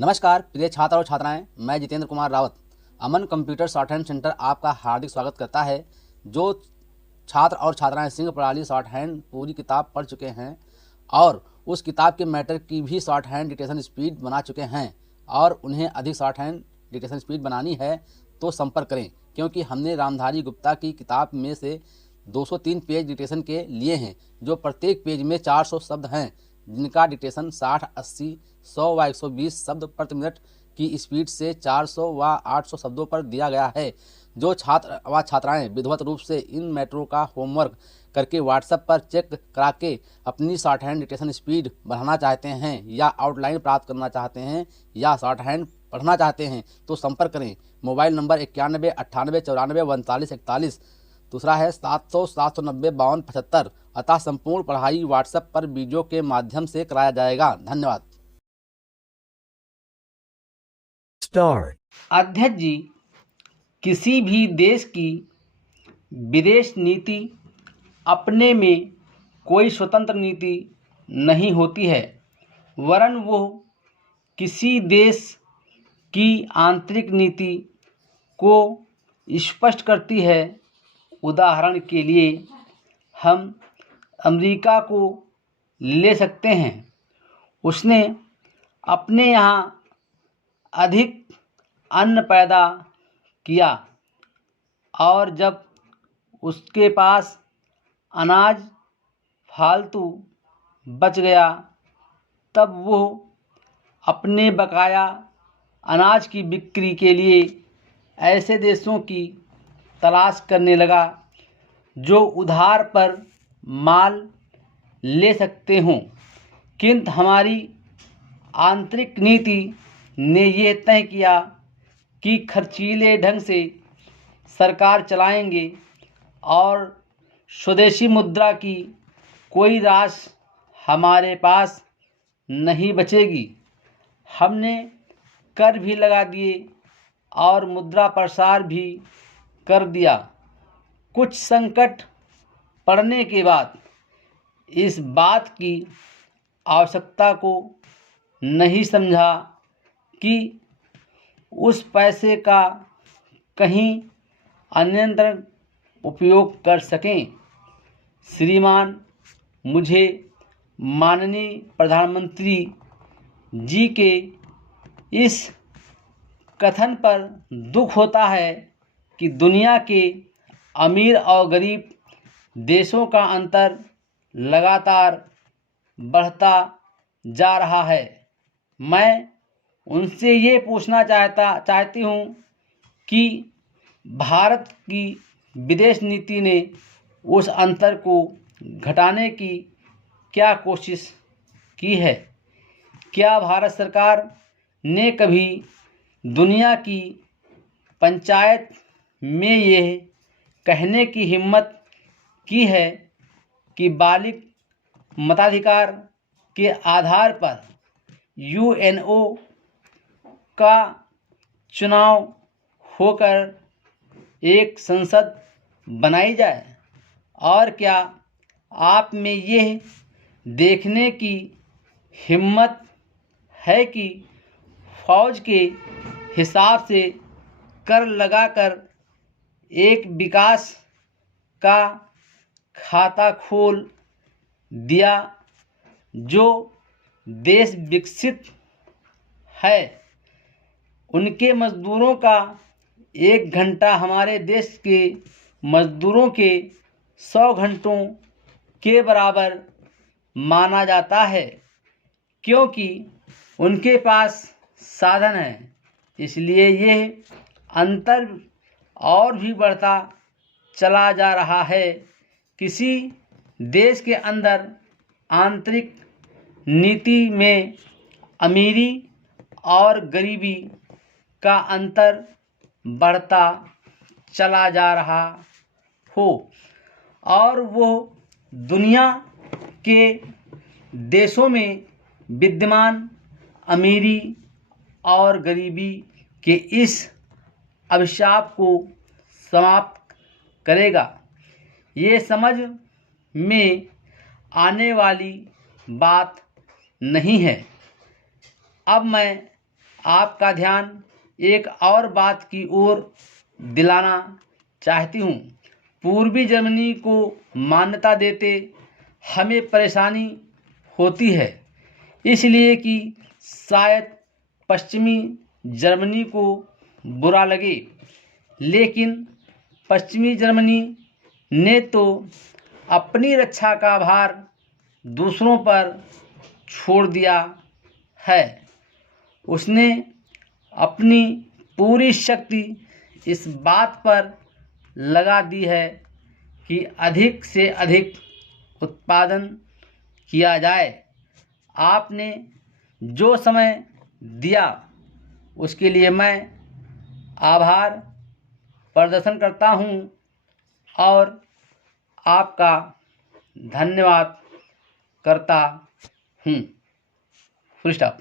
नमस्कार प्रिय छात्र और छात्राएं, मैं जितेंद्र कुमार रावत अमन कंप्यूटर शॉर्ट हैंड सेंटर आपका हार्दिक स्वागत करता है। जो छात्र और छात्राएं सिंह प्रणाली शॉर्ट हैंड पूरी किताब पढ़ चुके हैं और उस किताब के मैटर की भी शॉर्ट हैंड डिक्टेशन स्पीड बना चुके हैं और उन्हें अधिक शॉर्ट हैंड डिक्टेशन स्पीड बनानी है तो संपर्क करें, क्योंकि हमने रामधारी गुप्ता की किताब में से 203 पेज डिक्टेशन के लिए हैं, जो प्रत्येक पेज में 400 शब्द हैं, जिनका डिक्टेशन 60, 80, 100 व 120 शब्द प्रति मिनट की स्पीड से 400 व 800 शब्दों पर दिया गया है। जो छात्र व छात्राएं विधिवत रूप से इन मैटरों का होमवर्क करके व्हाट्सएप पर चेक करा के अपनी शॉर्ट हैंड डिक्टेशन स्पीड बढ़ाना चाहते हैं या आउटलाइन प्राप्त करना चाहते हैं या शॉर्ट हैंड पढ़ना चाहते हैं तो संपर्क करें। Mobile number 91 98 94 39 41। दूसरा है 700 790 52 75। अतः संपूर्ण पढ़ाई व्हाट्सएप पर वीडियो के माध्यम से कराया जाएगा। धन्यवाद। अध्यक्ष जी, किसी भी देश की विदेश नीति अपने में कोई स्वतंत्र नीति नहीं होती है, वरन वो किसी देश की आंतरिक नीति को स्पष्ट करती है। उदाहरण के लिए हम अमेरिका को ले सकते हैं। उसने अपने यहाँ अधिक अन्न पैदा किया और जब उसके पास अनाज फालतू बच गया तब वो अपने बकाया अनाज की बिक्री के लिए ऐसे देशों की तलाश करने लगा जो उधार पर माल ले सकते हों। किंतु हमारी आंतरिक नीति ने ये तय किया कि खर्चीले ढंग से सरकार चलाएंगे और स्वदेशी मुद्रा की कोई राशि हमारे पास नहीं बचेगी। हमने कर भी लगा दिए और मुद्रा प्रसार भी कर दिया। कुछ संकट पड़ने के बाद इस बात की आवश्यकता को नहीं समझा कि उस पैसे का कहीं अन्यत्र उपयोग कर सकें। श्रीमान, मुझे माननीय प्रधानमंत्री जी के इस कथन पर दुख होता है कि दुनिया के अमीर और गरीब देशों का अंतर लगातार बढ़ता जा रहा है। मैं उनसे ये पूछना चाहती हूँ कि भारत की विदेश नीति ने उस अंतर को घटाने की क्या कोशिश की है? क्या भारत सरकार ने कभी दुनिया की पंचायत में यह कहने की हिम्मत की है कि बालिग मताधिकार के आधार पर यूएनओ का चुनाव होकर एक संसद बनाई जाए? और क्या आप में यह देखने की हिम्मत है कि फौज के हिसाब से कर लगाकर एक विकास का खाता खोल दिया जो देश विकसित है, उनके मज़दूरों का 1 घंटा हमारे देश के मज़दूरों के 100 घंटों के बराबर माना जाता है, क्योंकि उनके पास साधन है। इसलिए यह अंतर और भी बढ़ता चला जा रहा है। किसी देश के अंदर आंतरिक नीति में अमीरी और गरीबी का अंतर बढ़ता चला जा रहा हो और वो दुनिया के देशों में विद्यमान अमीरी और गरीबी के इस अभिशाप को समाप्त करेगा। ये समझ में आने वाली बात नहीं है। अब मैं आपका ध्यान एक और बात की ओर दिलाना चाहती हूँ। पूर्वी जर्मनी को मान्यता देते हमें परेशानी होती है, इसलिए कि शायद पश्चिमी जर्मनी को बुरा लगे, लेकिन पश्चिमी जर्मनी ने तो अपनी रक्षा का भार दूसरों पर छोड़ दिया है। उसने अपनी पूरी शक्ति इस बात पर लगा दी है कि अधिक से अधिक उत्पादन किया जाए। आपने जो समय दिया उसके लिए मैं आभार प्रदर्शन करता हूँ और आपका धन्यवाद करता हूँ। Full stop.